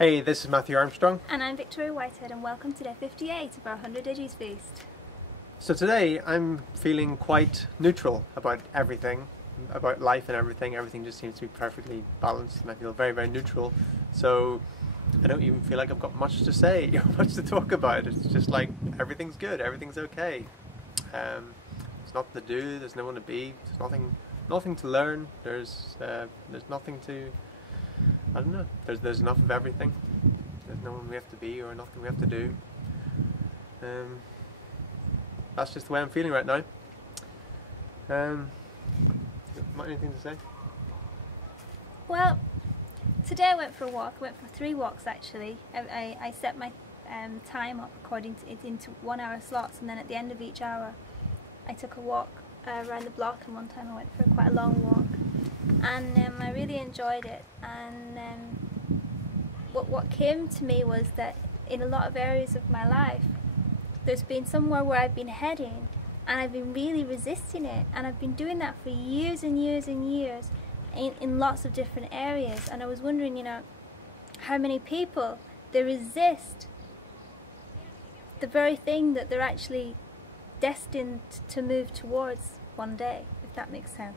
Hey, this is Matthew Armstrong. And I'm Victoria Whitehead, and welcome to day 58 of our 100 Day Juice Feast. So today I'm feeling quite neutral about everything, about life and everything. Everything just seems to be perfectly balanced and I feel very, very neutral. So I don't even feel like I've got much to say, much to talk about. It's just like everything's good, everything's okay. There's nothing to do, there's no one to be, there's nothing to learn, there's nothing to, I don't know, there's enough of everything. There's no one we have to be or nothing we have to do. That's just the way I'm feeling right now. Anything to say? Well, today I went for a walk. I went for 3 walks actually. I set my time up according to it into 1 hour slots, and then at the end of each hour I took a walk around the block, and one time I went for quite a long walk, and I really enjoyed it. And what came to me was that in a lot of areas of my life there's been somewhere where I've been heading and I've been really resisting it, and I've been doing that for years and years and years in lots of different areas. And I was wondering, you know, how many people they resist the very thing that they're actually destined to move towards one day, if that makes sense.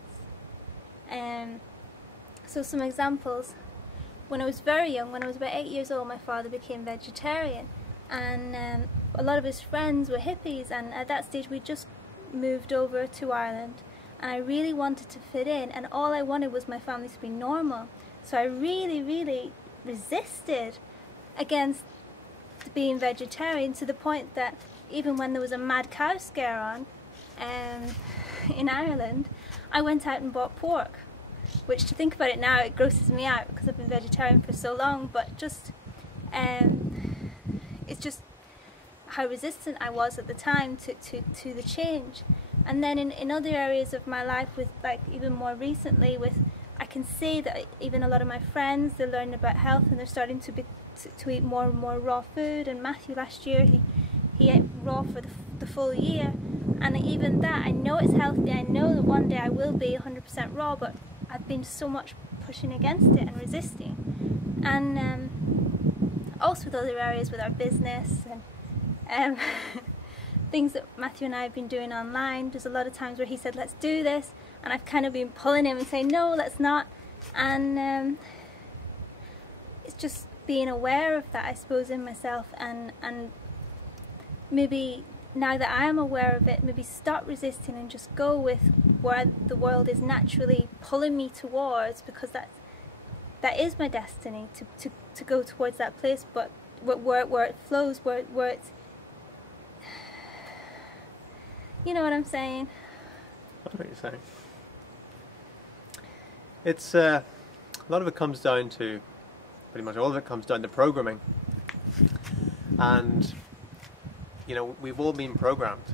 So some examples. When I was very young, when I was about 8 years old, my father became vegetarian, and a lot of his friends were hippies, and at that stage we just moved over to Ireland, and I really wanted to fit in, and all I wanted was my family to be normal. So I really resisted against being vegetarian, to the point that even when there was a mad cow scare on in Ireland, I went out and bought pork, which, to think about it now, it grosses me out because I've been vegetarian for so long, but just it's just how resistant I was at the time to the change. And then in other areas of my life, with like even more recently, with I can see that even a lot of my friends, they're learning about health and they're starting to eat more and more raw food. And Matthew last year, he ate raw for the full year, and even that, I know it's healthy, I know that one day I will be 100% raw, but I've been so much pushing against it and resisting. And also with other areas, with our business and things that Matthew and I have been doing online, there's a lot of times where he said let's do this, and I've kind of been pulling him and saying no, let's not. And it's just being aware of that, I suppose, in myself, and maybe now that I am aware of it, maybe stop resisting and just go with where the world is naturally pulling me towards, because that is my destiny, to go towards that place, but where it flows, where it's, you know what I'm saying? I know what you're saying. It's a lot of it comes down to, pretty much all of it comes down to programming. And you know, we've all been programmed.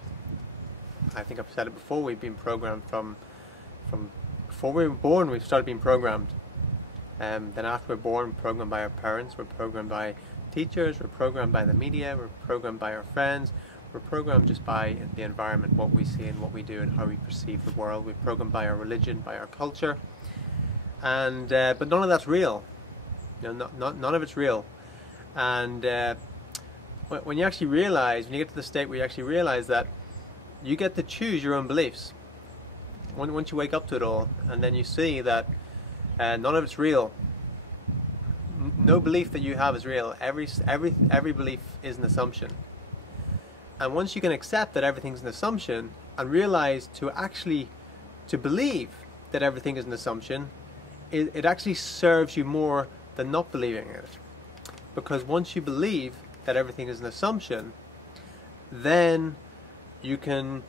I think I've said it before, we've been programmed from before we were born. We've started being programmed. Then after we're born, programmed by our parents, we're programmed by teachers, we're programmed by the media, we're programmed by our friends, we're programmed just by the environment, what we see and what we do and how we perceive the world. We're programmed by our religion, by our culture, and but none of that's real. You know, none of it's real. And when you actually realize, when you get to the state where you actually realize that you get to choose your own beliefs, once you wake up to it all, and then you see that none of it's real. No belief that you have is real. Every belief is an assumption. And once you can accept that everything's an assumption and realize to believe that everything is an assumption, it actually serves you more than not believing it. Because once you believe that everything is an assumption, then you can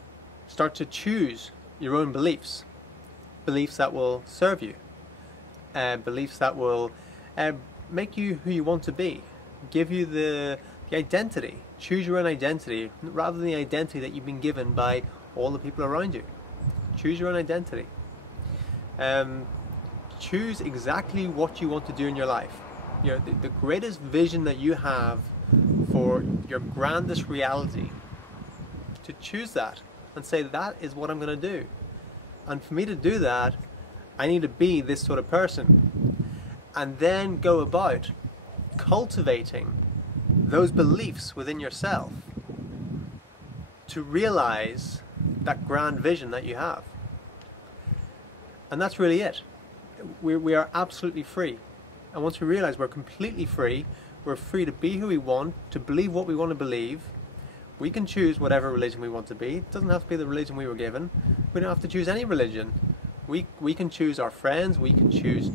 start to choose your own beliefs. Beliefs that will serve you. Beliefs that will make you who you want to be. Give you the identity. Choose your own identity, rather than the identity that you've been given by all the people around you. Choose your own identity. Choose exactly what you want to do in your life. You know, the greatest vision that you have for your grandest reality, to choose that and say that is what I'm going to do. And for me to do that, I need to be this sort of person. And then go about cultivating those beliefs within yourself to realize that grand vision that you have. And that's really it. We are absolutely free. And once we realize we're completely free, we're free to be who we want, to believe what we want to believe. We can choose whatever religion we want to be. It doesn't have to be the religion we were given. We don't have to choose any religion. We can choose our friends, we can choose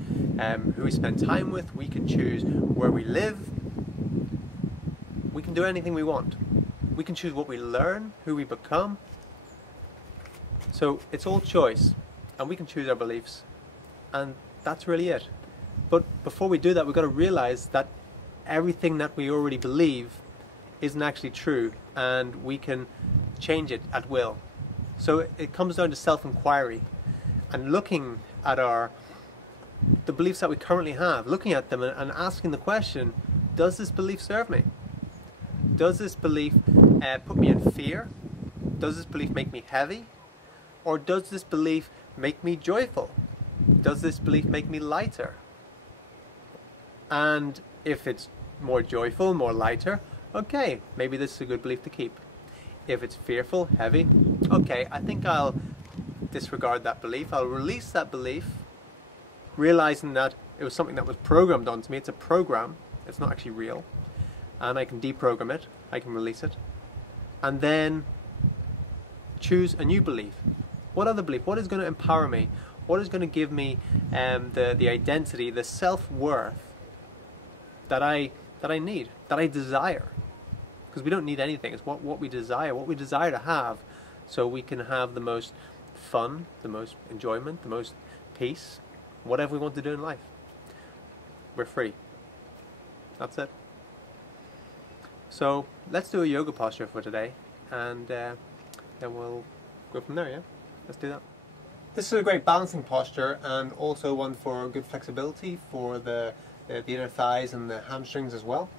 who we spend time with, we can choose where we live. We can do anything we want. We can choose what we learn, who we become. So it's all choice, and we can choose our beliefs, and that's really it. But before we do that, we've got to realize that everything that we already believe isn't actually true, and we can change it at will. So it comes down to self-inquiry and looking at the beliefs that we currently have, looking at them and asking the question, does this belief serve me? Does this belief put me in fear? Does this belief make me heavy? Or does this belief make me joyful? Does this belief make me lighter? And if it's more joyful, more lighter, okay, maybe this is a good belief to keep. If it's fearful, heavy, okay, I think I'll disregard that belief. I'll release that belief, realizing that it was something that was programmed onto me. It's a program, it's not actually real. And I can deprogram it, I can release it. And then choose a new belief. What other belief? What is going to empower me? What is going to give me the identity, the self-worth that I need, that I desire? Because we don't need anything. It's what we desire to have, so we can have the most fun, the most enjoyment, the most peace, whatever we want to do in life. We're free. That's it. So let's do a yoga posture for today, and then we'll go from there, yeah? Let's do that. This is a great balancing posture, and also one for good flexibility for the inner thighs and the hamstrings as well.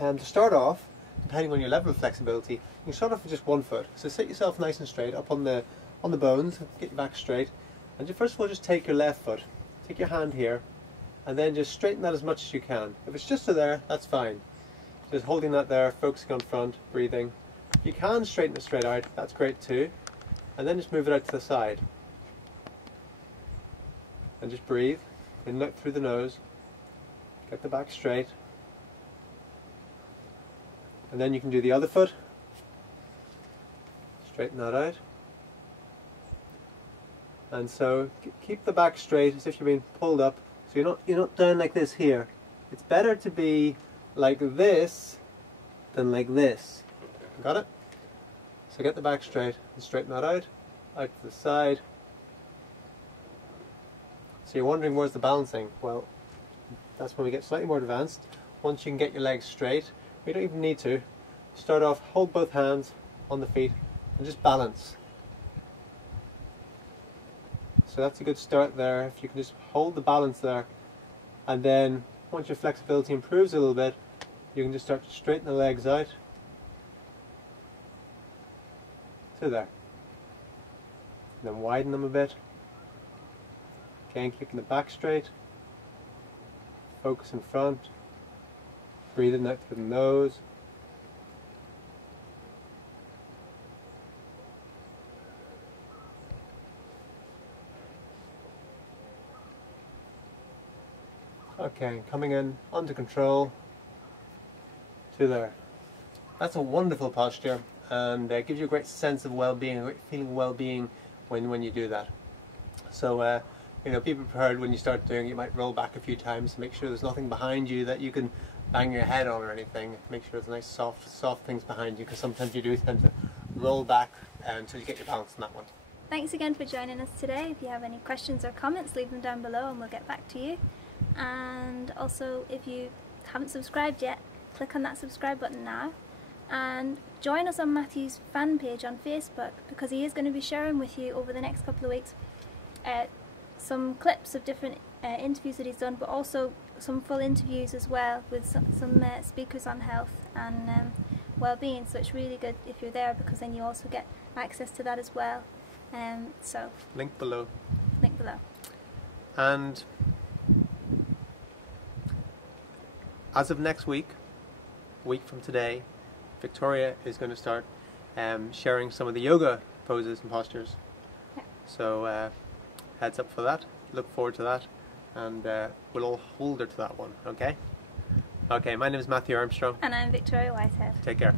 And to start off, depending on your level of flexibility, you can start off with just one foot. So sit yourself nice and straight up on the bones, get your back straight, and first of all just take your left foot, take your hand here, and then just straighten that as much as you can. If it's just to there, that's fine. Just holding that there, focusing on front, breathing. If you can straighten it straight out, that's great too. And then just move it out to the side. And just breathe, in out through the nose, get the back straight. And then you can do the other foot. Straighten that out. And so keep the back straight as if you're being pulled up. So you're not down like this here. It's better to be like this than like this. Got it? So get the back straight and straighten that out to the side. So you're wondering where's the balancing? Well, that's when we get slightly more advanced. Once you can get your legs straight, you don't even need to. Start off, hold both hands on the feet and just balance. So that's a good start there. If you can just hold the balance there, and then once your flexibility improves a little bit, you can just start to straighten the legs out to there. And then widen them a bit. Again, keeping the back straight. Focus in front. Breathing out through the nose. Okay, coming in under control to there. That's a wonderful posture, and gives you a great sense of well-being, a great feeling of well-being when you do that. So you know, be prepared when you start doing it. You might roll back a few times to make sure there's nothing behind you that you can bang your head on or anything. Make sure there's nice soft things behind you, because sometimes you do tend to roll back until you get your balance on that one. Thanks again for joining us today. If you have any questions or comments, leave them down below and we'll get back to you. And also, if you haven't subscribed yet, click on that subscribe button now, and join us on Matthew's fan page on Facebook, because he is going to be sharing with you over the next couple of weeks some clips of different interviews that he's done, but also some full interviews as well with some speakers on health and well-being. So it's really good if you're there, because then you also get access to that as well. So link below. Link below. And as of next week from today, Victoria is going to start sharing some of the yoga poses and postures. Yeah. So heads up for that. Look forward to that, and we'll all hold her to that one. Okay. Okay. My name is Matthew Armstrong. And I'm Victoria Whitehead. Take care.